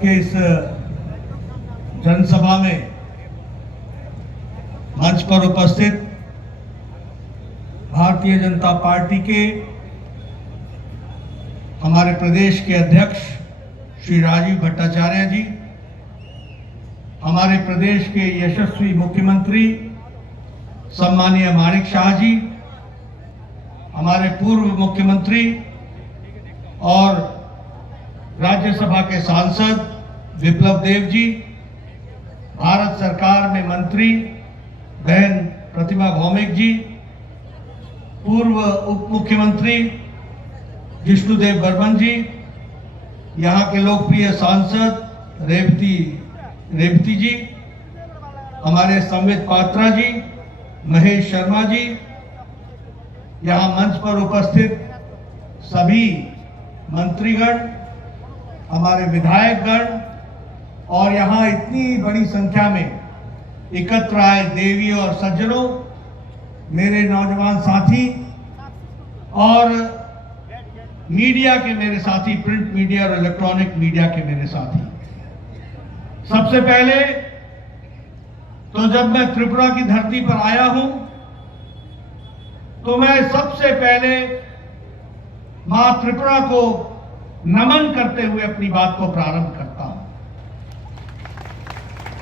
के इस जनसभा में मंच पर उपस्थित भारतीय जनता पार्टी के हमारे प्रदेश के अध्यक्ष श्री राजीव भट्टाचार्य जी, हमारे प्रदेश के यशस्वी मुख्यमंत्री सम्मानीय माणिक शाह जी, हमारे पूर्व मुख्यमंत्री और राज्यसभा के सांसद विप्लव देव जी, भारत सरकार में मंत्री बहन प्रतिमा भौमिक जी, पूर्व उप मुख्यमंत्री जिष्णुदेव बर्मन जी, यहाँ के लोकप्रिय सांसद रेवती जी, हमारे संबित पात्रा जी, महेश शर्मा जी, यहाँ मंच पर उपस्थित सभी मंत्रीगण, हमारे विधायकगण और यहाँ इतनी बड़ी संख्या में एकत्र आए देवी और सज्जनों, मेरे नौजवान साथी और मीडिया के मेरे साथी, प्रिंट मीडिया और इलेक्ट्रॉनिक मीडिया के मेरे साथी। सबसे पहले तो जब मैं त्रिपुरा की धरती पर आया हूं तो मैं सबसे पहले मां त्रिपुरा को नमन करते हुए अपनी बात को प्रारंभ करता हूं।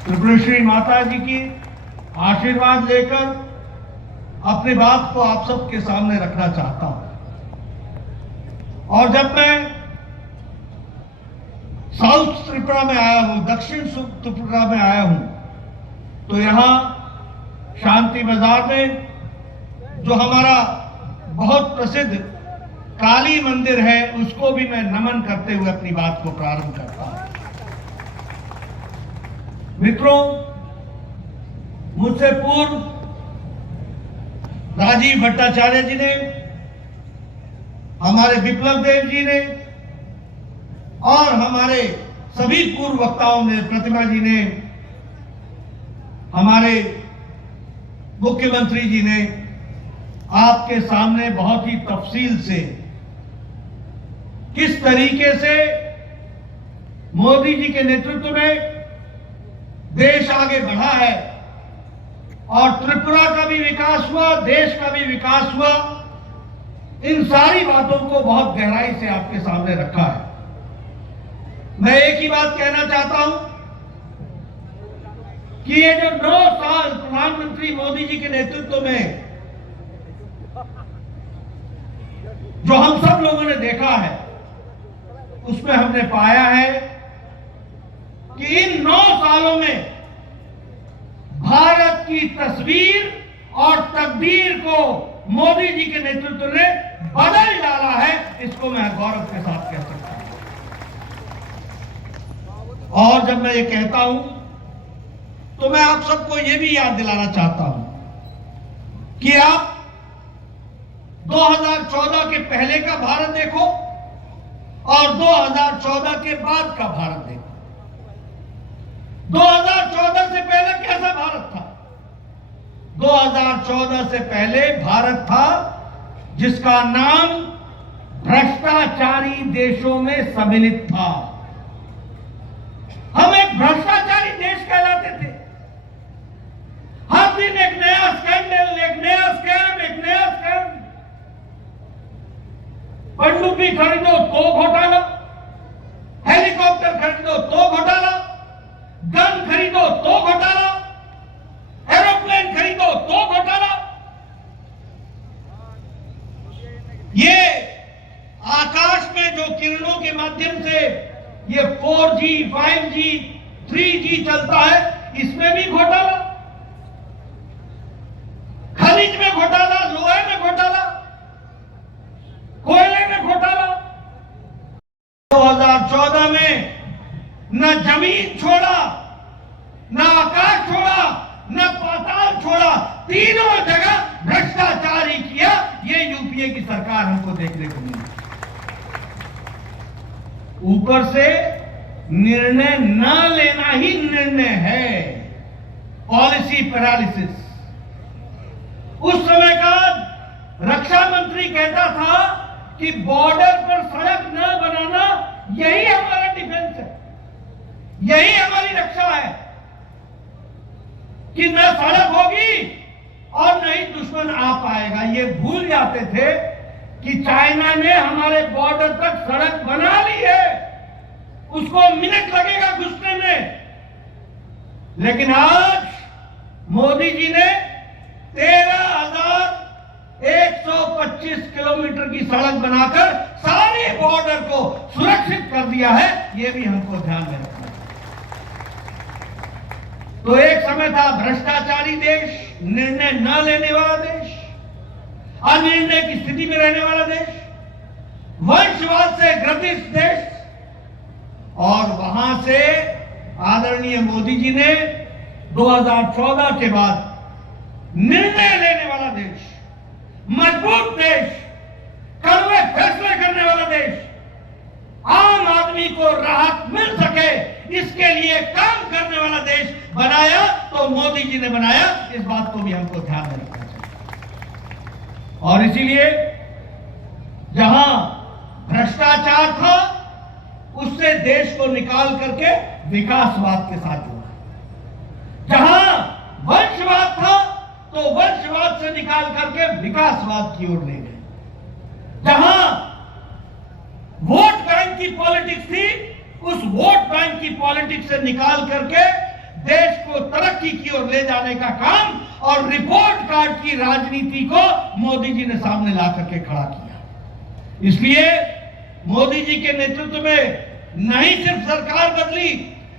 त्रिपुरेश्वरी माता जी की आशीर्वाद लेकर अपनी बात को आप सबके सामने रखना चाहता हूं। और जब मैं साउथ त्रिपुरा में आया हूं, दक्षिण त्रिपुरा में आया हूं, तो यहां शांति बाजार में जो हमारा बहुत प्रसिद्ध काली मंदिर है, उसको भी मैं नमन करते हुए अपनी बात को प्रारंभ करता हूं। मित्रों, मुझसे पूर्व राजीव भट्टाचार्य जी ने, हमारे विप्लव देव जी ने और हमारे सभी पूर्व वक्ताओं ने, प्रतिमा जी ने, हमारे मुख्यमंत्री जी ने आपके सामने बहुत ही तफसील से किस तरीके से मोदी जी के नेतृत्व में देश आगे बढ़ा है और त्रिपुरा का भी विकास हुआ, देश का भी विकास हुआ, इन सारी बातों को बहुत गहराई से आपके सामने रखा है। मैं एक ही बात कहना चाहता हूं कि ये जो 9 साल प्रधानमंत्री मोदी जी के नेतृत्व में जो हम सब लोगों ने देखा है, उसमें हमने पाया है कि इन 9 सालों में भारत की तस्वीर और तकदीर को मोदी जी के नेतृत्व ने बदल डाला है। इसको मैं गौरव के साथ कह सकता हूं। और जब मैं ये कहता हूं तो मैं आप सबको ये भी याद दिलाना चाहता हूं कि आप 2014 के पहले का भारत देखो और 2014 के बाद का भारत देखो। 2014 से पहले कैसा भारत था? 2014 से पहले भारत था जिसका नाम भ्रष्टाचारी देशों में सम्मिलित था। हम एक भ्रष्टाचारी देश कहलाते थे। हर दिन एक नया स्कैंडल, एक नया स्कैम, एक नया स्कैम। पनडुब्बी खरीदो तो घोटाला, हेलीकॉप्टर खरीदो तो घोटाला, गन खरीदो तो घोटाला, एरोप्लेन खरीदो तो घोटाला। ये आकाश में जो किरणों के माध्यम से ये 4G, 5G, 3G चलता है, इसमें भी घोटाला। खनिज में घोटाला, लोहे में घोटाला, कोयले में घोटाला। 2014 में न जमीन छोड़ा, न आकाश छोड़ा, न पाताल छोड़ा, तीनों जगह भ्रष्टाचार ही किया। ये यूपीए की सरकार हमको देखने को मिली। ऊपर से निर्णय न लेना ही निर्णय है, पॉलिसी पैरालिसिस। उस समय का रक्षा मंत्री कहता था कि बॉर्डर पर सड़क न बनाना यही हमारा डिफेंस है। यही हमारी रक्षा है कि न सड़क होगी और न ही दुश्मन आ पाएगा। ये भूल जाते थे कि चाइना ने हमारे बॉर्डर तक सड़क बना ली है, उसको मिनट लगेगा घुसने में। लेकिन आज मोदी जी ने 13,125 किलोमीटर की सड़क बनाकर सारे बॉर्डर को सुरक्षित कर दिया है। यह भी हमको ध्यान में रखना है। तो एक समय था भ्रष्टाचारी देश, निर्णय न लेने वाला देश, अनिर्णय की स्थिति में रहने वाला देश, वंशवाद से ग्रसित देश, और वहां से आदरणीय मोदी जी ने 2014 के बाद निर्णय लेने वाला देश, मजबूत देश, कड़वे फैसले करने वाला देश, आम आदमी को राहत मिल सके इसके लिए काम करने वाला देश बनाया। तो मोदी जी ने बनाया, इस बात को भी हमको ध्यान में रखना चाहिए। और इसीलिए जहां भ्रष्टाचार था उससे देश को निकाल करके विकासवाद के साथ जोड़ा, जहां वंशवाद था तो वंशवाद से निकाल करके विकासवाद की ओर ले गए, जहां वोट बैंक की पॉलिटिक्स थी उस वोट बैंक की पॉलिटिक्स से निकाल करके देश को तरक्की की ओर ले जाने का काम और रिपोर्ट कार्ड की राजनीति को मोदी जी ने सामने ला करके खड़ा किया। इसलिए मोदी जी के नेतृत्व में नहीं सिर्फ सरकार बदली,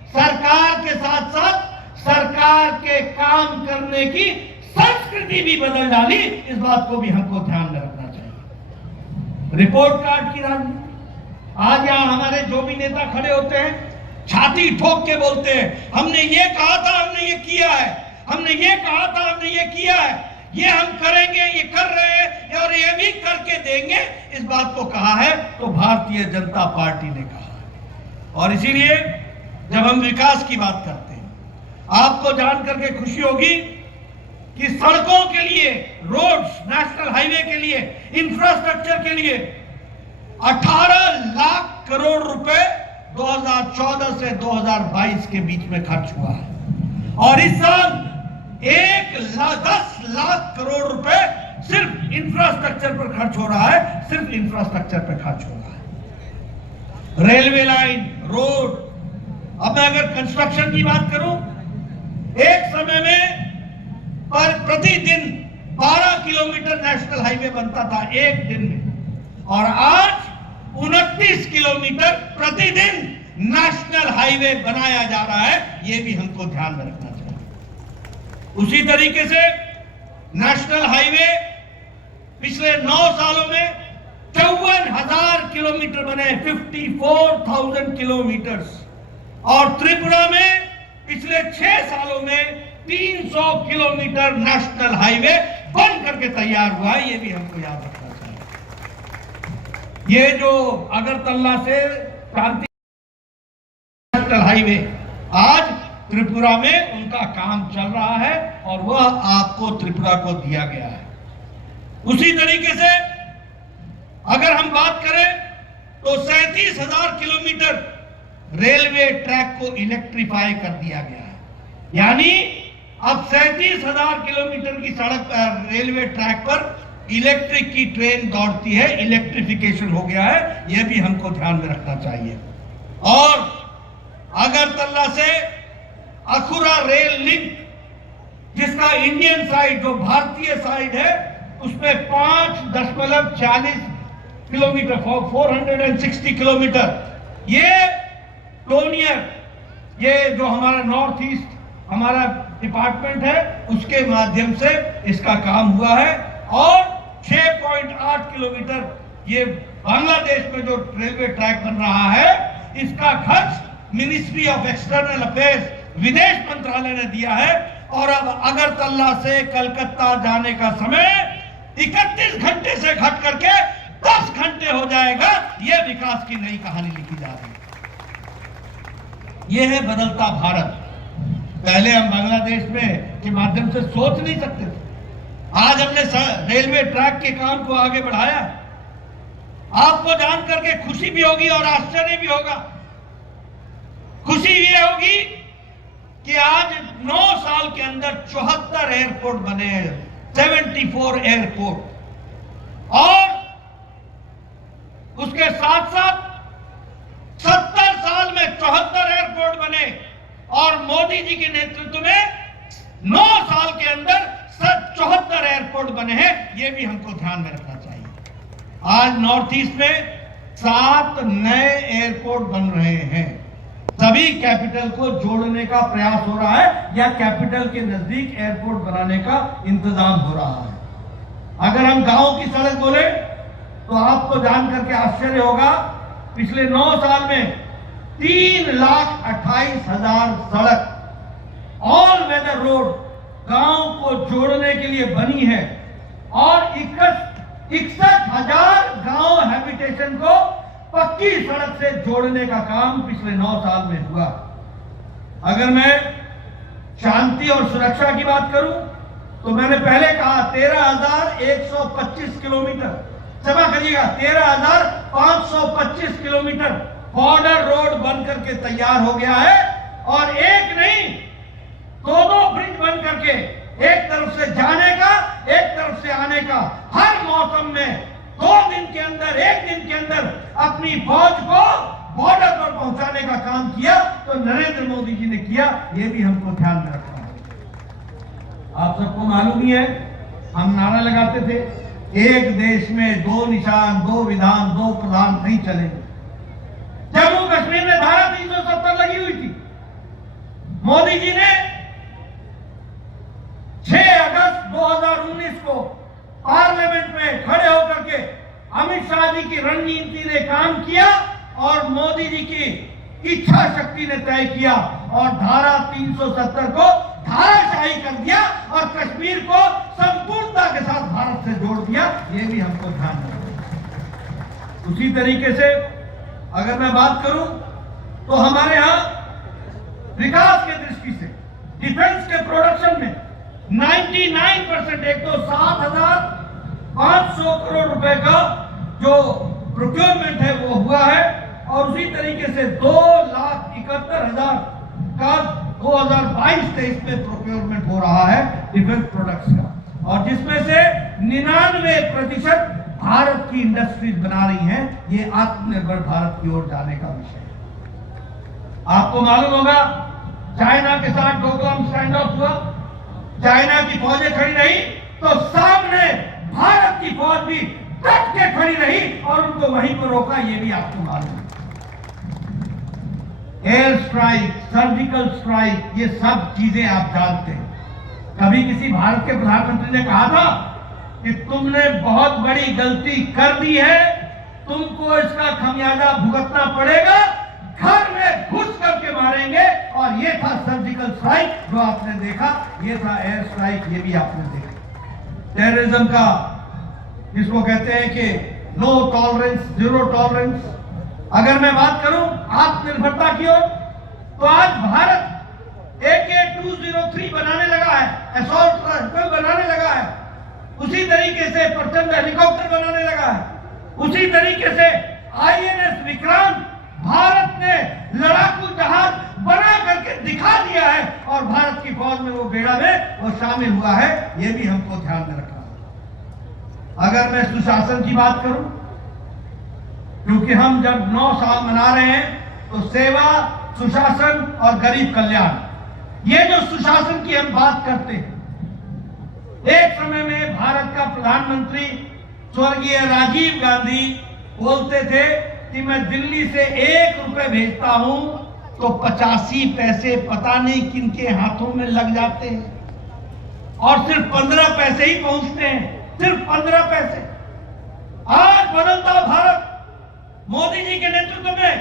सरकार के साथ साथ सरकार के काम करने की संस्कृति भी बदल डाली। इस बात को भी हमको ध्यान में रखना चाहिए। रिपोर्ट कार्ड की राजनीति, आज यहां हमारे जो भी नेता खड़े होते हैं छाती ठोक के बोलते हैं हमने ये कहा था, हमने ये किया है, हमने ये कहा था, हमने ये किया है, ये हम करेंगे, ये कर रहे हैं और ये भी करके देंगे। इस बात को कहा है तो भारतीय जनता पार्टी ने कहा है। और इसीलिए जब हम विकास की बात करते हैं, आपको जान करके खुशी होगी कि सड़कों के लिए, रोड्स, नेशनल हाईवे के लिए, इंफ्रास्ट्रक्चर के लिए 18 लाख करोड़ रुपए 2014 से 2022 के बीच में खर्च हुआ है। और इस साल 10 लाख करोड़ रुपए सिर्फ इंफ्रास्ट्रक्चर पर खर्च हो रहा है, सिर्फ इंफ्रास्ट्रक्चर पर खर्च हो रहा है। रेलवे लाइन, रोड, अब मैं अगर कंस्ट्रक्शन की बात करूं, एक समय में पर प्रतिदिन 12 किलोमीटर नेशनल हाईवे बनता था एक दिन में, और आज 29 किलोमीटर प्रतिदिन नेशनल हाईवे बनाया जा रहा है। यह भी हमको ध्यान में रखना चाहिए। उसी तरीके से नेशनल हाईवे पिछले 9 सालों में 54,000 किलोमीटर बने, 54,000 किलोमीटर, और त्रिपुरा में पिछले 6 सालों में 300 किलोमीटर नेशनल हाईवे बन करके तैयार हुआ है। यह भी हमको याद रखना चाहिए। ये जो अगरतला से क्रांति नेशनल हाईवे, आज त्रिपुरा में उनका काम चल रहा है और वह आपको त्रिपुरा को दिया गया है। उसी तरीके से अगर हम बात करें तो 37,000 किलोमीटर रेलवे ट्रैक को इलेक्ट्रीफाई कर दिया गया है। यानी अब 37,000 किलोमीटर की सड़क रेलवे ट्रैक पर इलेक्ट्रिक की ट्रेन दौड़ती है, इलेक्ट्रिफिकेशन हो गया है। यह भी हमको ध्यान में रखना चाहिए। और अगरतला से अखुरा रेल लिंक, जिसका इंडियन साइड, जो भारतीय साइड है, उसमें 5.40 किलोमीटर, 460 किलोमीटर, ये टोनियर, ये जो हमारा नॉर्थ ईस्ट हमारा डिपार्टमेंट है उसके माध्यम से इसका काम हुआ है। और 6.8 किलोमीटर ये बांग्लादेश में जो रेलवे ट्रैक बन रहा है, इसका खर्च मिनिस्ट्री ऑफ एक्सटर्नल अफेयर्स, विदेश मंत्रालय ने दिया है। और अब अगरतला से कलकत्ता जाने का समय 31 घंटे से घट करके 10 घंटे हो जाएगा। यह विकास की नई कहानी लिखी जा रही है। यह है बदलता भारत। पहले हम बांग्लादेश में के माध्यम से सोच नहीं सकते थे, आज हमने रेलवे ट्रैक के काम को आगे बढ़ाया। आपको जान करके खुशी भी होगी और आश्चर्य भी होगा खुशी ये होगी कि आज 9 साल के अंदर 74 एयरपोर्ट बने हैं, 74 एयरपोर्ट, और उसके साथ साथ 70 साल में 74 एयरपोर्ट बने, और मोदी जी के नेतृत्व में 9 साल के अंदर 74 एयरपोर्ट बने हैं। ये भी हमको ध्यान में रखना चाहिए। आज नॉर्थ ईस्ट में 7 नए एयरपोर्ट बन रहे हैं। सभी कैपिटल को जोड़ने का प्रयास हो रहा है या कैपिटल के नजदीक एयरपोर्ट बनाने का इंतजाम हो रहा है। अगर हम गांव की सड़क बोले तो आपको जान करके आश्चर्य होगा, पिछले 9 साल में 3,28,000 सड़क ऑल वेदर रोड गांव को जोड़ने के लिए बनी है, और 61,000 गांव हैबिटेशन को पक्की सड़क से जोड़ने का काम पिछले 9 साल में हुआ। अगर मैं शांति और सुरक्षा की बात करूं तो मैंने पहले कहा 13,125 किलोमीटर, क्षमा करिएगा 13,525 किलोमीटर बॉर्डर रोड बन करके तैयार हो गया है, और एक नहीं 2 ब्रिज बन करके, एक तरफ से जाने का एक तरफ से आने का, हर मौसम में 2 दिन के अंदर, 1 दिन के अंदर अपनी फौज को बॉर्डर पर पहुंचाने का काम किया। तो नरेंद्र मोदी जी ने किया, ये भी हमको ध्यान में रखना है। आप सबको मालूम ही है, हम नारा लगाते थे, एक देश में 2 निशान, 2 विधान, 2 प्रधान नहीं चलेंगे। जम्मू कश्मीर में धारा 370 लगी हुई थी। मोदी जी ने 6 अगस्त 2019 को पार्लियामेंट में खड़े होकर के अमित शाह जी की रणनीति ने काम किया, और मोदी जी की इच्छा शक्ति ने तय किया, और धारा 370 को धाराशाही कर दिया, और कश्मीर को संपूर्णता के साथ भारत से जोड़ दिया। ये भी हमको ध्यान रखना। उसी तरीके से अगर मैं बात करूं तो हमारे यहां विकास के दृष्टि से डिफेंस के प्रोडक्शन में 99%, एक तो 7,500 करोड़ रुपए का जो प्रोक्योरमेंट है वो हुआ है, और उसी तरीके से 2,71,000 का 2022-23 में प्रोक्योरमेंट हो रहा है डिफेंस प्रोडक्ट्स का, और जिसमें से 99% भारत की इंडस्ट्रीज बना रही हैं। ये आत्मनिर्भर भारत की ओर जाने का विषय है। आपको मालूम होगा, चाइना के साथ डोकलाम स्टैंड ऑफ हुआ, चाइना की फौजें खड़ी रही तो सामने भारत की फौज भी डट के खड़ी रही और उनको वहीं पर रोका। ये भी आपको मालूम है। एयर स्ट्राइक, सर्जिकल स्ट्राइक, ये सब चीजें आप जानते हैं। कभी किसी भारत के प्रधानमंत्री ने कहा था कि तुमने बहुत बड़ी गलती कर दी है, तुमको इसका खमियाजा भुगतना पड़ेगा, घर में घुस करके मारेंगे। और ये था सर्जिकल स्ट्राइक जो आपने देखा, ये था एयर स्ट्राइक, ये भी आपने देखा। टेररिज्म का जिसको कहते हैं कि नो टॉलरेंस, जीरो टॉलरेंस। अगर मैं बात करूं आत्मनिर्भरता की ओर, तो आज भारत AK-203 बनाने लगा है, असॉल्ट राइफल बनाने लगा है, उसी तरीके से प्रचंड हेलीकॉप्टर बनाने लगा है, उसी तरीके से INS विक्रांत भारत ने लड़ाकू जहाज बना करके दिखा दिया है, और भारत की फौज में वो बेड़ा में वो शामिल हुआ है। ये भी हमको ध्यान में रखना। अगर मैं सुशासन की बात करूं, क्योंकि हम जब 9 साल मना रहे हैं तो सेवा, सुशासन और गरीब कल्याण, ये जो सुशासन की हम बात करते हैं, एक समय में भारत का प्रधानमंत्री स्वर्गीय राजीव गांधी बोलते थे कि मैं दिल्ली से 1 रुपए भेजता हूं तो 85 पैसे पता नहीं किन के हाथों में लग जाते हैं, और सिर्फ 15 पैसे ही पहुंचते हैं, सिर्फ 15 पैसे। आज बदलता भारत मोदी जी के नेतृत्व में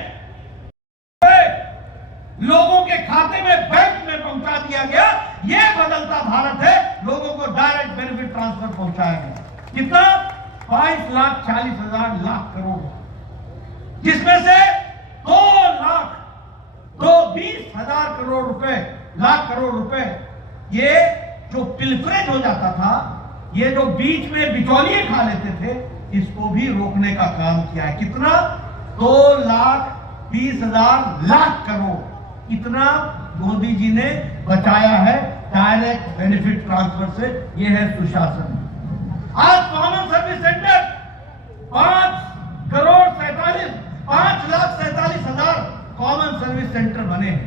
लोगों के खाते में, बैंक में पहुंचा दिया गया। यह बदलता भारत है, लोगों को डायरेक्ट बेनिफिट ट्रांसफर पहुंचाया गया। कितना? 22,40,000 लाख करोड़, जिसमें से 2,20,000 करोड़ रुपए, लाख करोड़ रुपए, ये जो पिलफरेज हो जाता था, ये जो बीच में बिचौलिए खा लेते थे, इसको भी रोकने का काम किया है। कितना? 2,20,000 लाख करोड़। इतना मोदी जी ने बचाया है डायरेक्ट बेनिफिट ट्रांसफर से। यह है सुशासन। आज common service centre 5,47,5,47,000 common service centre बने हैं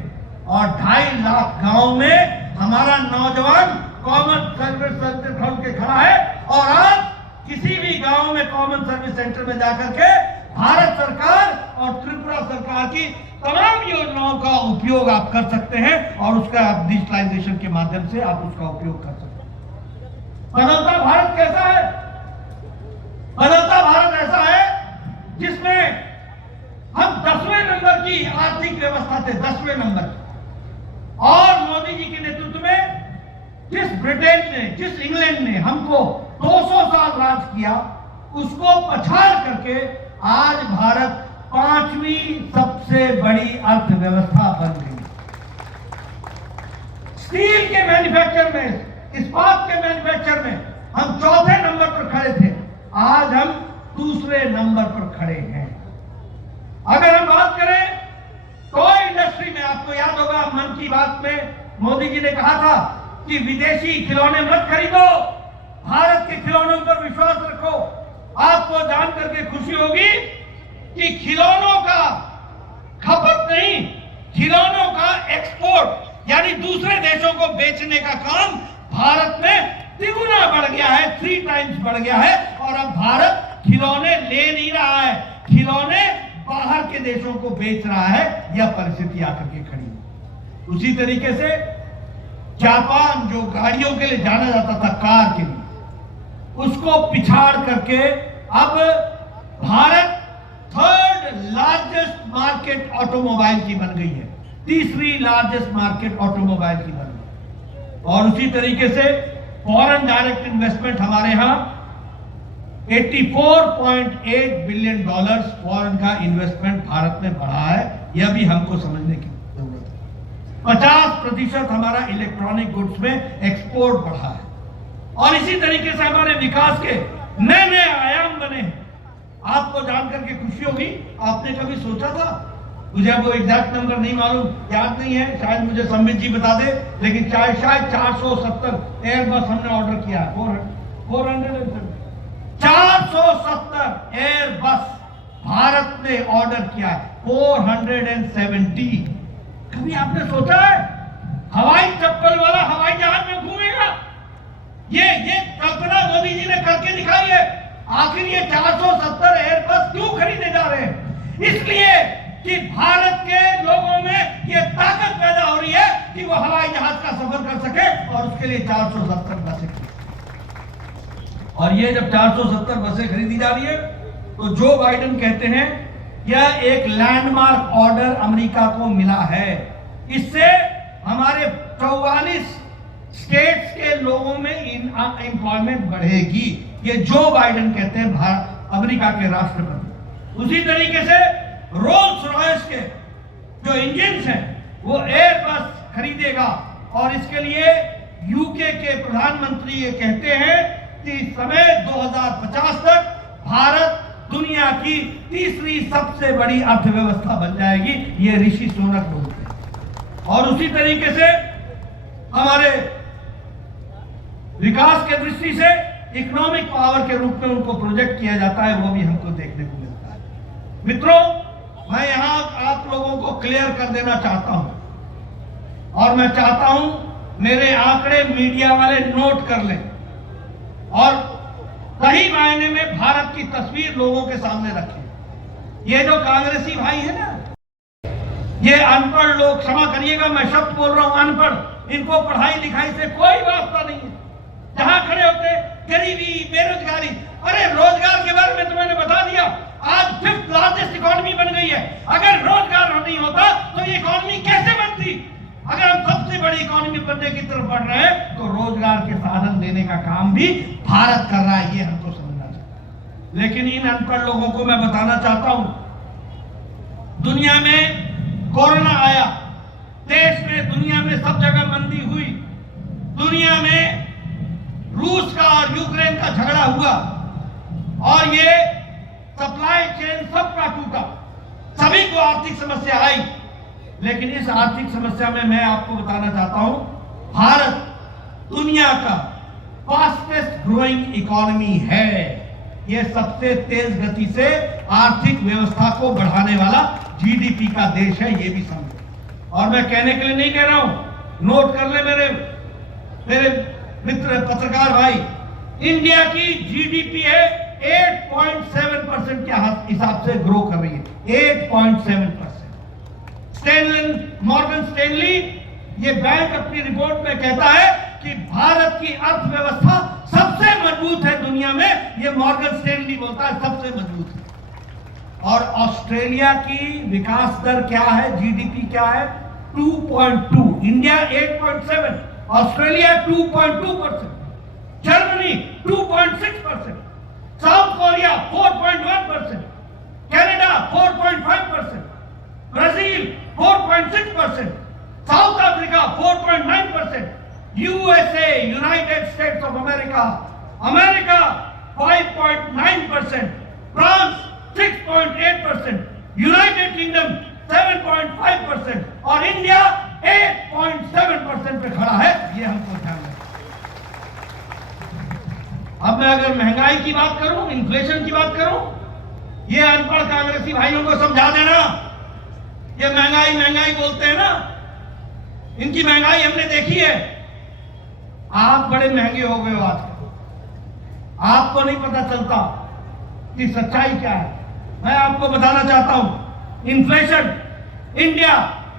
और 2.5 लाख गांव में हमारा नौजवान कॉमन सर्विस सेंटर खोल के खड़ा है। और आज किसी भी गांव में कॉमन सर्विस सेंटर में जाकर के भारत सरकार और त्रिपुरा सरकार की तमाम योजनाओं का उपयोग आप कर सकते हैं और उसका आप डिजिटलाइजेशन के माध्यम से आप उसका उपयोग कर सकते हैं। बदलता भारत कैसा है? बदलता भारत ऐसा है जिसमें हम 10वें नंबर की आर्थिक व्यवस्था थे, 10वें नंबर। और मोदी जी के नेतृत्व में जिस ब्रिटेन ने, जिस इंग्लैंड ने हमको 200 साल राज किया, उसको पछाड़ करके आज भारत 5वीं सबसे बड़ी अर्थव्यवस्था बन गई। स्टील के मैन्युफैक्चर में, इस्पात के मैन्युफैक्चर में हम 4थे नंबर पर खड़े थे, आज हम 2रे नंबर पर खड़े हैं। अगर हम बात करें टॉय इंडस्ट्री में, आपको याद होगा मन की बात में मोदी जी ने कहा था कि विदेशी खिलौने मत खरीदो, भारत के खिलौनों पर विश्वास रखो। आपको जान करके खुशी होगी कि खिलौनों का खपत नहीं, खिलौनों का एक्सपोर्ट यानी दूसरे देशों को बेचने का काम भारत में तिगुना बढ़ गया है, 3 टाइम्स बढ़ गया है। और अब भारत खिलौने ले नहीं रहा है, खिलौने बाहर के देशों को बेच रहा है। यह परिस्थिति आकर के खड़ी है। उसी तरीके से जापान जो गाड़ियों के लिए जाना जाता था, कार के लिए, उसको पिछाड़ करके अब Bharat 3rd largest market automobile की बन गई है, 3री लार्जेस्ट मार्केट ऑटोमोबाइल की बन गई। और उसी तरीके से फॉरेन डायरेक्ट इन्वेस्टमेंट हमारे यहां $84.8 बिलियन फॉरेन का इन्वेस्टमेंट भारत में बढ़ा है। यह भी हमको समझने की जरूरत है। 50% हमारा इलेक्ट्रॉनिक गुड्स में एक्सपोर्ट बढ़ा है। और इसी तरीके से हमारे विकास के नए नए आयाम बने हैं। आपको जानकर के खुशी होगी, आपने कभी सोचा था, मुझे वो एग्जैक्ट नंबर नहीं मालूम, याद नहीं है, शायद मुझे संबित जी बता दे, लेकिन शायद 470 एयरबस हमने ऑर्डर किया है। 470 एयरबस भारत ने ऑर्डर किया है, 470। कभी आपने सोचा है हवाई चप्पल वाला हवाई जहाज में घूमेगा? ये कल्पना मोदी जी ने करके दिखाई है। आखिर ये 470 एयरबस क्यों खरीदे जा रहे हैं? इसलिए कि भारत के लोगों में ये ताकत पैदा हो रही है कि वो हवाई जहाज का सफर कर सके, और उसके लिए 470 बसें। और ये जब 470 बसें खरीदी जा रही है तो जो बाइडेन कहते हैं यह एक लैंडमार्क ऑर्डर अमेरिका को मिला है। इससे हमारे 44 स्टेट्स के लोगों में एम्प्लॉयमेंट बढ़ेगी। ये जो बाइडेन कहते हैं अमेरिका के राष्ट्रपति। उसी तरीके से रोल्स रॉयस के जो इंजन्स हैं वो एयरबस खरीदेगा, और इसके लिए यूके के प्रधानमंत्री ये कहते हैं कि समय 2050 तक भारत दुनिया की 3री सबसे बड़ी अर्थव्यवस्था बन जाएगी। ये ऋषि सुनक बोलते हैं। और उसी तरीके से हमारे विकास के दृष्टि से इकोनॉमिक पावर के रूप में उनको प्रोजेक्ट किया जाता है, वो भी हमको देखने को मिलता है। मित्रों, मैं यहां आप लोगों को क्लियर कर देना चाहता हूं, और मैं चाहता हूं मेरे आंकड़े मीडिया वाले नोट कर लें और सही मायने में भारत की तस्वीर लोगों के सामने रखें। ये जो कांग्रेसी भाई है ना, ये अनपढ़ लोग, क्षमा करिएगा मैं शब्द बोल रहा हूं अनपढ़, इनको पढ़ाई लिखाई से कोई वास्ता नहीं है। जहां खड़े होते गरीबी, बेरोजगारी, अरे रोजगार के बारे में तो मैंने बता दिया। आज 5th लार्जेस्ट इकोनॉमी बन गई है। अगर रोजगार नहीं होता तो ये इकोनॉमी कैसे बनती? अगर हम सबसे बड़ी इकोनॉमी बनने की तरफ बढ़ रहे हैं तो रोजगार के साधन देने का काम भी भारत कर रहा है, ये हमको समझना चाहिए। लेकिन इन अनपढ़ लोगों को मैं बताना चाहता हूं, दुनिया में कोरोना आया, देश में, दुनिया में सब जगह मंदी हुई, दुनिया में रूस का और यूक्रेन का झगड़ा हुआ, और ये सप्लाई चेन सबका टूटा, सभी को आर्थिक समस्या आई। लेकिन इस आर्थिक समस्या में मैं आपको बताना चाहता हूं, भारत दुनिया का फास्टेस्ट ग्रोइंग इकोनॉमी है। यह सबसे तेज गति से आर्थिक व्यवस्था को बढ़ाने वाला जीडीपी का देश है, यह भी समझो। और मैं कहने के लिए नहीं कह रहा हूं, नोट कर ले मेरे मित्र पत्रकार भाई, इंडिया की जीडीपी है 8.7% के हिसाब से ग्रो कर रही है, 8.7%। मॉर्गन स्टैनली ये बैंक अपनी रिपोर्ट में कहता है कि भारत की अर्थव्यवस्था सबसे मजबूत है दुनिया में, ये मॉर्गन स्टैनली बोलता है सबसे मजबूत है। और ऑस्ट्रेलिया की विकास दर क्या है, जीडीपी क्या है, 2.2, India 8.7, Australia 2.2%, Germany 2.6%, south Korea 4.1%, Canada 4.5%, Brazil 4.6%, south Africa 4.9%, USA United states of America 5.9%, France 6.8%, United kingdom 7.5% और इंडिया 8.7% पे खड़ा है। ये हमको ध्यान रखना। अब मैं अगर महंगाई की बात करूं, इन्फ्लेशन की बात करूं, ये अनपढ़ कांग्रेसी भाइयों को समझा देना, ये महंगाई महंगाई बोलते हैं ना, इनकी महंगाई हमने देखी है। आप बड़े महंगे हो गए हो आजकल, आपको नहीं पता चलता कि सच्चाई क्या है। मैं आपको बताना चाहता हूं, इन्फ्लेशन इंडिया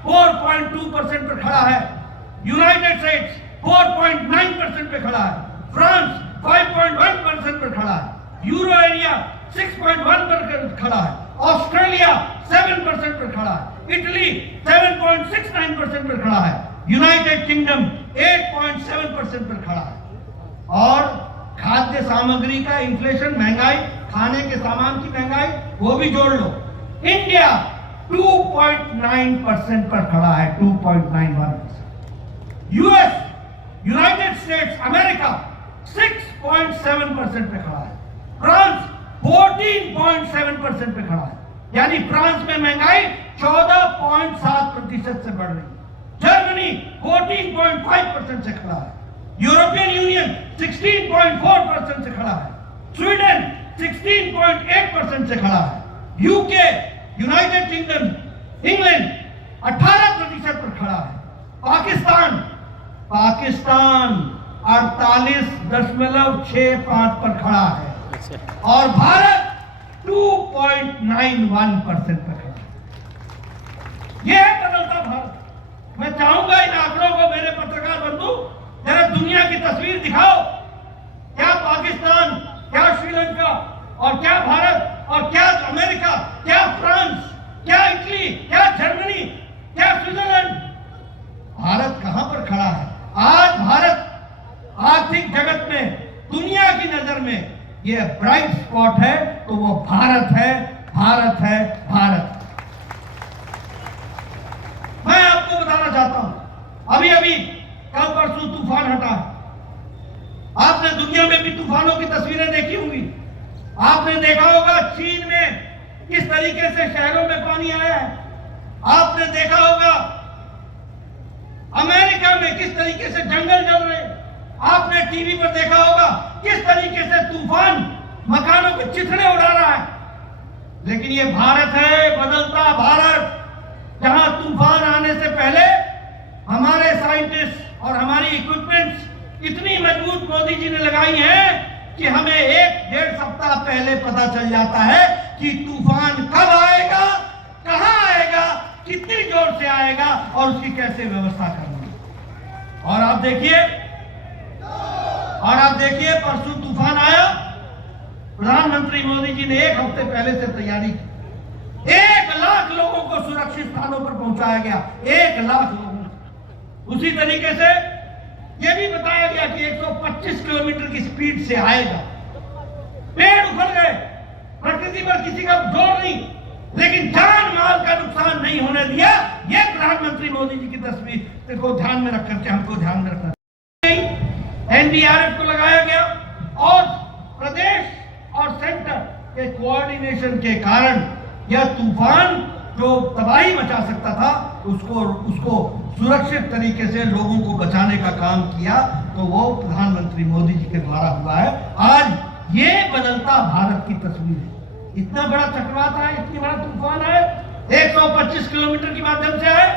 4.2% पर खड़ा है, यूनाइटेड स्टेट्स 4.9% पे खड़ा है, फ्रांस 5.1% पर खड़ा है, यूरो एरिया 6.1% पर खड़ा है, ऑस्ट्रेलिया 7% पर खड़ा है, इटली 7.69% पर खड़ा है, यूनाइटेड किंगडम 8.7% पर खड़ा है। और खाद्य सामग्री का इन्फ्लेशन, महंगाई, खाने के सामान की महंगाई, वो भी जोड़ लो, इंडिया 2.9% पर खड़ा है, 2.91%। यूएस यूनाइटेड स्टेट्स अमेरिका 6.7% पे खड़ा है, फ्रांस 14.7% पे खड़ा है, यानी फ्रांस में महंगाई 14.7% से बढ़ रही है, जर्मनी 14.5% से खड़ा है, यूरोपियन यूनियन 16.4% से खड़ा है, स्वीडन 16.8% से खड़ा है, यूके यूनाइटेड किंगडम इंग्लैंड 18% पर खड़ा है, पाकिस्तान 48.65 पर खड़ा है और भारत 2.91% पर खड़ा है। यह है बदलता भारत। मैं चाहूंगा इन आंकड़ों को मेरे पत्रकार बंधु जरा दुनिया की तस्वीर दिखाओ, क्या पाकिस्तान, क्या श्रीलंका और क्या भारत और क्या अमेरिका, क्या फ्रांस, क्या इटली, क्या जर्मनी, क्या स्विट्जरलैंड, भारत कहां पर खड़ा है? आज भारत आर्थिक जगत में दुनिया की नजर में यह ब्राइट स्पॉट है, तो वो भारत है, भारत है, भारत। मैं आपको बताना चाहता हूं, अभी अभी कल परसों तूफान हटा। आपने दुनिया में भी तूफानों की तस्वीरें देखी होंगी। आपने देखा होगा चीन में किस तरीके से शहरों में पानी आया है, आपने देखा होगा अमेरिका में किस तरीके से जंगल जल रहे, आपने टीवी पर देखा होगा किस तरीके से तूफान मकानों के चिथड़े उड़ा रहा है। लेकिन ये भारत है, बदलता भारत, जहां तूफान आने से पहले हमारे साइंटिस्ट और हमारी इक्विपमेंट्स इतनी मजबूत मोदी जी ने लगाई हैं कि हमें 1-1.5 सप्ताह पहले पता चल जाता है कि तूफान कब आएगा, कहां आएगा, कितनी जोर से आएगा और उसकी कैसे व्यवस्था करनी है। और आप देखिए परसों तूफान आया, प्रधानमंत्री मोदी जी ने 1 हफ्ते पहले से तैयारी की, 1 लाख लोगों को सुरक्षित स्थानों पर पहुंचाया गया, 1 लाख लोगों। उसी तरीके से यह भी बताया गया कि 125 किलोमीटर की स्पीड से आएगा। पेड़ उखड़ गए, प्रकृति पर किसी का जोर नहीं, लेकिन जान माल का नुकसान नहीं होने दिया। यह प्रधानमंत्री मोदी जी की तस्वीर को ध्यान में रख करके हमको ध्यान में रखना। एनडीआरएफ को लगाया गया और प्रदेश और सेंटर के कोऑर्डिनेशन के कारण यह तूफान जो तबाही मचा सकता था उसको सुरक्षित तरीके से लोगों को बचाने का काम किया, तो वो प्रधानमंत्री मोदी जी के द्वारा हुआ है। आज ये बदलता भारत की तस्वीर है। इतना बड़ा चक्रवात आए, इतनी बड़ा तूफान आए, 125 किलोमीटर के माध्यम से आए,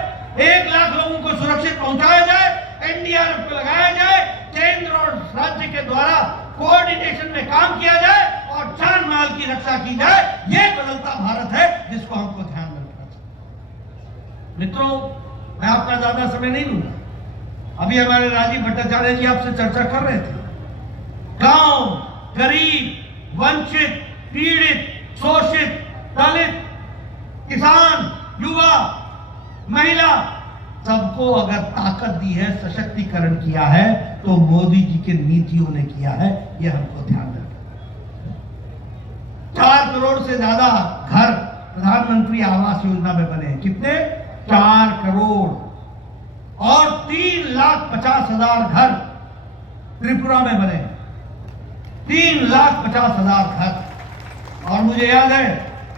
1 लाख लोगों को सुरक्षित पहुंचाया जाए, एनडीआरएफ को लगाया जाए, केंद्र और राज्य के द्वारा कोऑर्डिनेशन में काम किया जाए और जान माल की रक्षा की जाए। ये बदलता भारत है जिसको हमको ध्यान में रखना चाहिए। मित्रों, मैं आपका ज्यादा समय नहीं लूंगा। अभी हमारे राजीव भट्टाचार्य जी आपसे चर्चा कर रहे थे। गांव, गरीब, वंचित, पीड़ित, शोषित, दलित, किसान, युवा, महिला, सबको अगर ताकत दी है, सशक्तिकरण किया है, तो मोदी जी के नीतियों ने किया है। यह हमको ध्यान रखना। 4 करोड़ से ज्यादा घर प्रधानमंत्री आवास योजना में बने हैं। कितने? 4 करोड़। और 3,50,000 घर त्रिपुरा में बने हैं। 3,50,000 घर। और मुझे याद है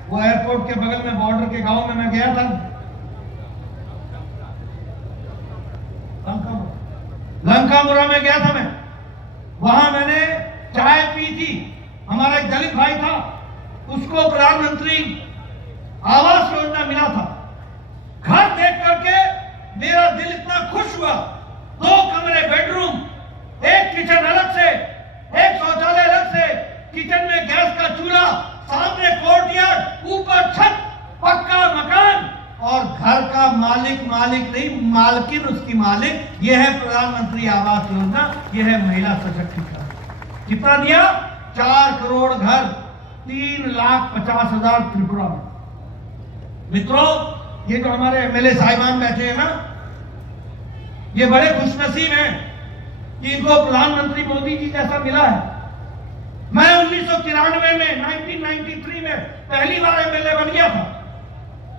वो एयरपोर्ट के बगल में बॉर्डर के गांव में मैं गया था, लंकामुरा में गया था मैं। वहां मैंने चाय पी थी। हमारा एक दलित भाई था, उसको प्रधानमंत्री आवास योजना मिला था। घर देख करके मेरा दिल इतना खुश हुआ। 2 कमरे, बेडरूम, 1 किचन अलग से, 1 शौचालय अलग से, किचन में गैस का चूल्हा, सामने कोर्टयार्ड, ऊपर छत, पक्का मकान, और घर का मालिक नहीं, मालकिन उसकी मालिक। यह है प्रधानमंत्री आवास योजना, यह है महिला सशक्तिकरण। कितना दिया? 4 करोड़ घर, 3,50,000 त्रिपुरा में। मित्रों, ये जो हमारे एमएलए साहिबान बैठे हैं ना, ये बड़े खुशनसीब हैं कि इनको प्रधानमंत्री मोदी जी जैसा मिला है। मैं 1993 में 1993 में पहली बार एमएलए बन गया था।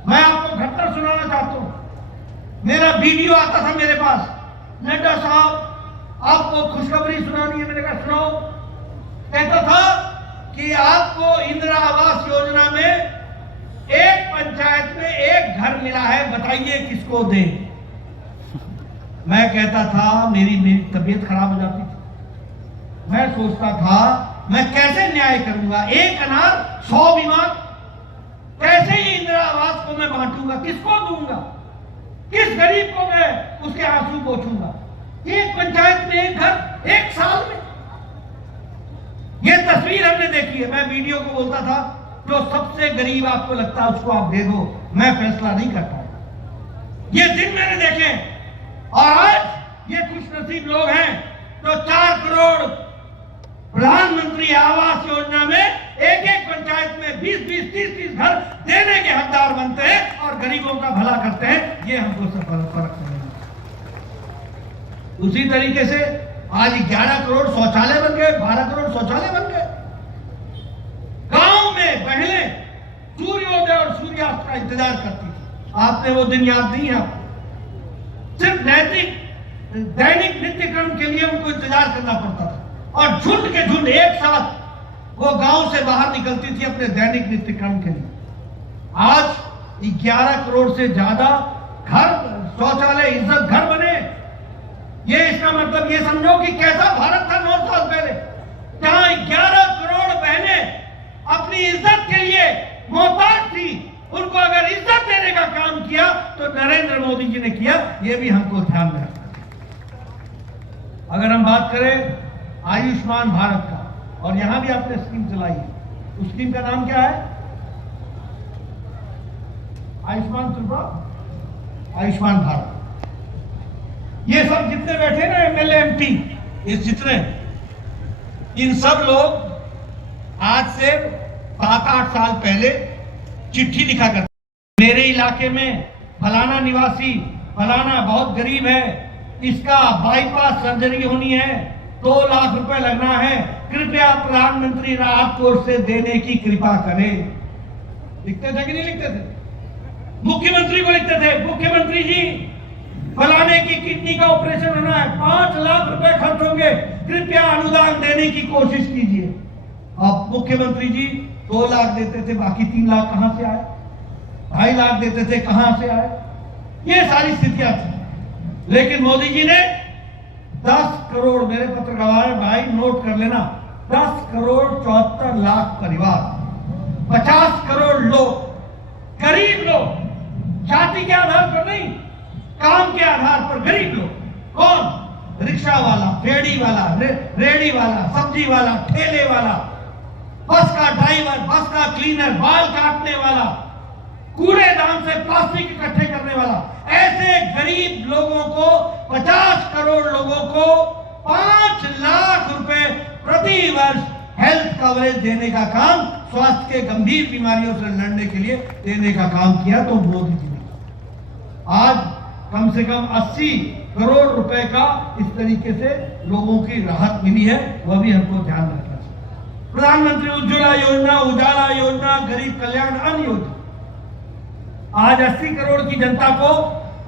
मैं आपको घटना सुनाना चाहता हूं। मेरा वीडियो आता था मेरे पास, नड्डा साहब आपको खुशखबरी सुनानी है। मैंने कहा सुनाओ। कहता था कि आपको इंदिरा आवास योजना में एक पंचायत में 1 घर मिला है, बताइए किसको दें। मैं कहता था, मेरी तबीयत खराब हो जाती थी। मैं सोचता था मैं कैसे न्याय करूंगा, 1 अनार 100 बीमार, कैसे ही इंदिरा आवास को मैं बांटूंगा, किसको दूंगा, किस गरीब को मैं उसके आंसू पोंछूंगा। 1 पंचायत में 1 घर 1 साल में। यह तस्वीर हमने देखी है। मैं वीडियो को बोलता था, जो सबसे गरीब आपको लगता है उसको आप दे दो, मैं फैसला नहीं कर पाऊंगा। ये दिन मैंने देखे। और आज ये खुशनसीब लोग हैं जो 4 करोड़ प्रधानमंत्री आवास योजना में एक पंचायत में 20-20, 30-30 घर देने के हकदार बनते हैं और गरीबों का भला करते हैं। ये हमको फर्क समझना। उसी तरीके से आज 11 करोड़ शौचालय बन गए, 12 करोड़ शौचालय बन गए। गांव में बहनें सूर्योदय और सूर्यास्त का इंतजार करती थी। आपने वो दिन याद नहीं है आपको? सिर्फ दैनिक नित्य क्रम के लिए उनको इंतजार करना पड़ता था, और झुंड के झुंड एक साथ वो गांव से बाहर निकलती थी अपने दैनिक नित्य क्रम के लिए। आज 11 करोड़ से ज्यादा घर, शौचालय, इज्जत घर बने। ये इसका मतलब ये समझो कि कैसा भारत था 9 साल पहले, जहां 11 करोड़ बहनें अपनी इज्जत के लिए मोहताज थी। उनको अगर इज्जत देने का काम किया तो नरेंद्र मोदी जी ने किया। ये भी हमको ध्यान में रखना चाहिए। अगर हम बात करें आयुष्मान भारत का, और यहां भी आपने स्कीम चलाई है, उस स्कीम का नाम क्या है? आयुष्मान त्रिपुरा, आयुष्मान भारत। ये सब जितने बैठे ना एमएलए, एमपी, ये जितने, इन सब लोग आज से 7-8 साल पहले चिट्ठी लिखा करते, मेरे इलाके में फलाना निवासी, फलाना बहुत गरीब है, इसका बाईपास सर्जरी होनी है, 2 लाख रुपए लगना है, कृपया प्रधानमंत्री राहत कोष से देने की कृपा करें। लिखते थे कि नहीं लिखते थे? मुख्यमंत्री को लिखते थे, मुख्यमंत्री जी फलाने की किडनी का ऑपरेशन होना है, 5 लाख रुपए खर्च होंगे, कृपया अनुदान देने की कोशिश कीजिए। अब मुख्यमंत्री जी 2 लाख देते थे, बाकी 3 लाख कहां से आए? 2.5 लाख देते थे, कहां से आए? ये सारी स्थितियां थी। लेकिन मोदी जी ने 10 करोड़, मेरे पत्रकार भाई नोट कर लेना, 10 करोड़ 74 लाख परिवार, 50 करोड़ लोग, गरीब लोग, जाति के आधार पर नहीं, काम के आधार पर गरीब लोग। कौन? रिक्शा वाला, फेड़ी वाला, रेड़ी वाला, सब्जी वाला, ठेले वाला, बस का ड्राइवर, बस का क्लीनर, बाल काटने वाला, कूड़ेदान से प्लास्टिक इकट्ठे करने वाला, ऐसे गरीब लोगों को, 50 करोड़ लोगों को 5 लाख रुपए प्रति वर्ष हेल्थ कवरेज देने का काम, स्वास्थ्य के गंभीर बीमारियों से लड़ने के लिए देने का काम किया तो मोदी जी ने। आज कम से कम 80 करोड़ रुपए का इस तरीके से लोगों की राहत मिली है, वह भी हमको ध्यान रखना चाहिए। प्रधानमंत्री उज्ज्वला योजना, उजाला योजना, गरीब कल्याण अन्न योजना, आज 80 करोड़ की जनता को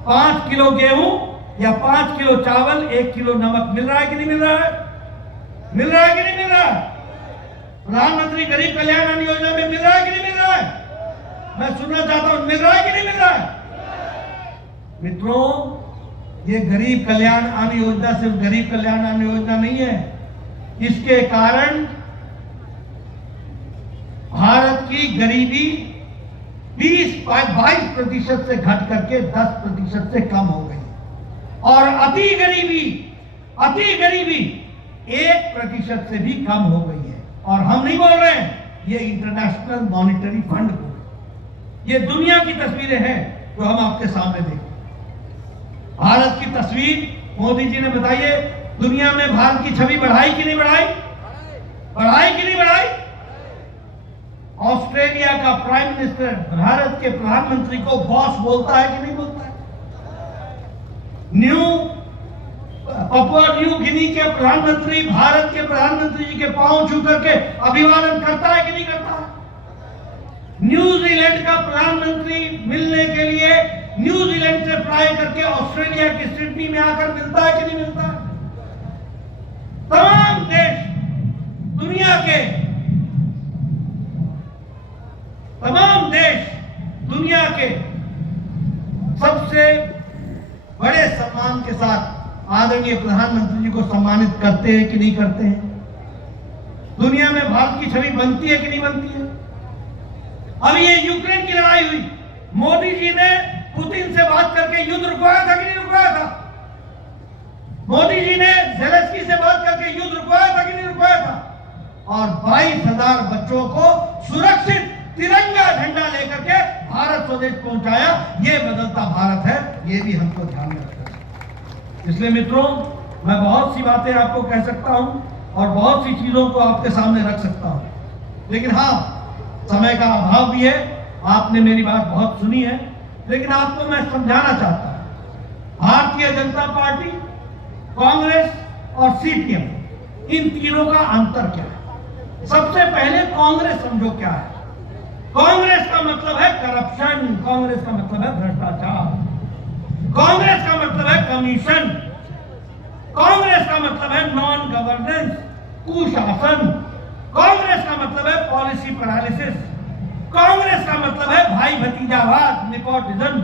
5 किलो गेहूं या 5 किलो चावल, 1 किलो नमक मिल रहा है कि नहीं मिल रहा है? मिल रहा है कि नहीं मिल रहा है? प्रधानमंत्री गरीब कल्याण अन्न योजना में मिल रहा है कि नहीं मिल रहा है? मैं सुनना चाहता हूं, मिल रहा है कि नहीं मिल रहा है? मित्रों, ये गरीब कल्याण अन्न योजना सिर्फ गरीब कल्याण अन्न योजना नहीं है। इसके कारण भारत की गरीबी 22% से घट करके 10% से कम हो गई, और अति गरीबी 1% से भी कम हो गई है। और हम नहीं बोल रहे हैं, ये इंटरनेशनल मॉनिटरी फंड बोल रहे, ये दुनिया की तस्वीरें हैं जो हम आपके सामने देखते हैं। भारत की तस्वीर मोदी जी ने बताइए, दुनिया में भारत की छवि बढ़ाई कि नहीं बढ़ाई? बढ़ाई कि नहीं बढ़ाई? ऑस्ट्रेलिया का प्राइम मिनिस्टर भारत के प्रधानमंत्री को बॉस बोलता है कि नहीं बोलता है? पपुआ न्यू गिनी के प्रधानमंत्री भारत के प्रधानमंत्री जी के पांव छू करके अभिवादन करता है कि नहीं करता है? न्यूजीलैंड का प्रधानमंत्री मिलने के लिए न्यूजीलैंड से फ्लाई करके ऑस्ट्रेलिया की सिडनी में आकर मिलता है कि नहीं मिलता है? तमाम देश, दुनिया के तमाम देश दुनिया के सबसे बड़े सम्मान के साथ आदरणीय प्रधानमंत्री जी को सम्मानित करते हैं कि नहीं करते हैं? दुनिया में भारत की छवि बनती है कि नहीं बनती है? अब ये यूक्रेन की लड़ाई हुई, मोदी जी ने पुतिन से बात करके युद्ध रुकवाया था कि नहीं रुकवाया था? मोदी जी ने ज़ेलेंस्की से बात करके युद्ध रुकवाया था कि नहीं रुकवाया था? और 22,000 बच्चों को सुरक्षित तिरंगा झंडा लेकर के भारत स्वदेश पहुंचाया। ये बदलता भारत है, ये भी हमको ध्यान में रखना चाहिए। इसलिए मित्रों, मैं बहुत सी बातें आपको कह सकता हूं और बहुत सी चीजों को आपके सामने रख सकता हूं, लेकिन हाँ, समय का अभाव भी है। आपने मेरी बात बहुत सुनी है, लेकिन आपको मैं समझाना चाहता हूं, भारतीय जनता पार्टी, कांग्रेस और सीपीएम, इन तीनों का अंतर क्या है? सबसे पहले कांग्रेस समझो क्या है। कांग्रेस का मतलब है करप्शन, कांग्रेस का मतलब है भ्रष्टाचार, कांग्रेस का मतलब है कमीशन, कांग्रेस का मतलब है नॉन गवर्नेंस, कुशासन, कांग्रेस का मतलब है पॉलिसी पैरालिसिस, कांग्रेस का मतलब है भाई भतीजावाद, नेपोटिज्म,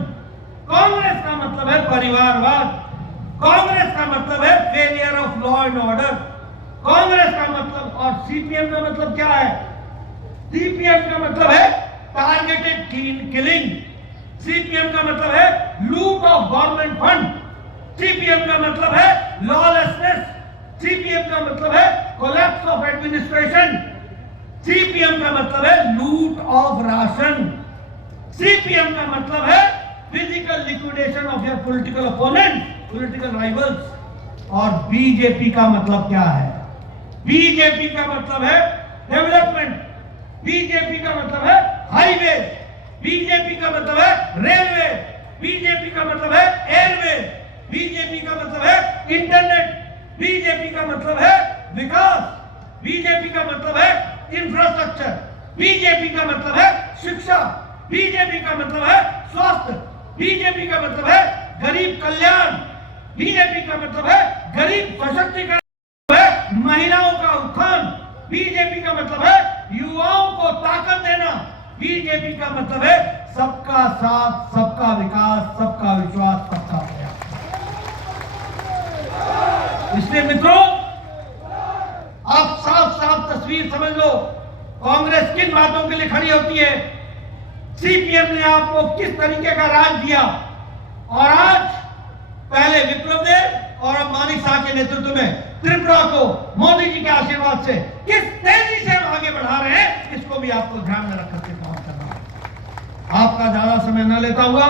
कांग्रेस का मतलब है परिवारवाद, कांग्रेस का मतलब है failure of law and order, Congress का मतलब, और सीपीएम का मतलब क्या है? सीपीएम का मतलब है टारगेटेड किलिंग, सीपीएम का मतलब है लूट ऑफ गवर्नमेंट फंड, सीपीएम का मतलब है लॉलेसनेस, सीपीएम का मतलब है कोलैप्स ऑफ एडमिनिस्ट्रेशन, सीपीएम का मतलब है लूट ऑफ राशन, सीपीएम का मतलब है physical liquidation of your political opponent, political rivals. और बीजेपी का मतलब क्या है? बीजेपी का मतलब है डेवलपमेंट, बीजेपी का मतलब है हाईवे, बीजेपी का मतलब है रेलवे, बीजेपी का मतलब है एयरवे, बीजेपी का मतलब है इंटरनेट, बीजेपी का मतलब है विकास, बीजेपी का मतलब है इंफ्रास्ट्रक्चर, बीजेपी का मतलब है शिक्षा, बीजेपी का मतलब है स्वास्थ्य, बीजेपी का मतलब है गरीब कल्याण, बीजेपी का मतलब है गरीब सशक्तिकरण, महिलाओं का उत्थान, बीजेपी का मतलब है युवाओं को ताकत देना, बीजेपी का मतलब है सबका साथ, सबका विकास, सबका विश्वास, सबका प्रयास। इसलिए मित्रों, आप साफ साफ तस्वीर समझ लो, कांग्रेस किन बातों के लिए खड़ी होती है। सीपीएम ने आपको किस तरीके का राज दिया, और आज पहले विप्लव देव और अब मानिक शाह के नेतृत्व में त्रिपुरा को मोदी जी के आशीर्वाद से किस तेजी से हम आगे बढ़ा रहे हैं, इसको भी आपको ध्यान में रख करके काम करना है। आपका ज्यादा समय न लेता हुआ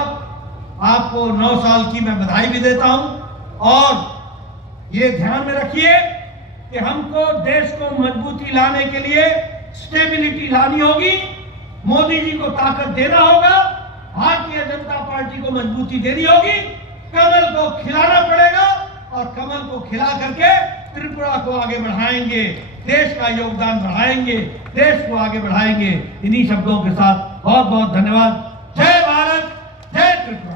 आपको 9 साल की मैं बधाई भी देता हूं, और ये ध्यान में रखिए कि हमको देश को मजबूती लाने के लिए स्टेबिलिटी लानी होगी, मोदी जी को ताकत देना होगा, भारतीय जनता पार्टी को मजबूती देनी होगी, कमल को खिलाना पड़ेगा, और कमल को खिला करके त्रिपुरा को आगे बढ़ाएंगे, देश का योगदान बढ़ाएंगे, देश को आगे बढ़ाएंगे। इन्हीं शब्दों के साथ बहुत बहुत धन्यवाद। जय भारत, जय त्रिपुरा।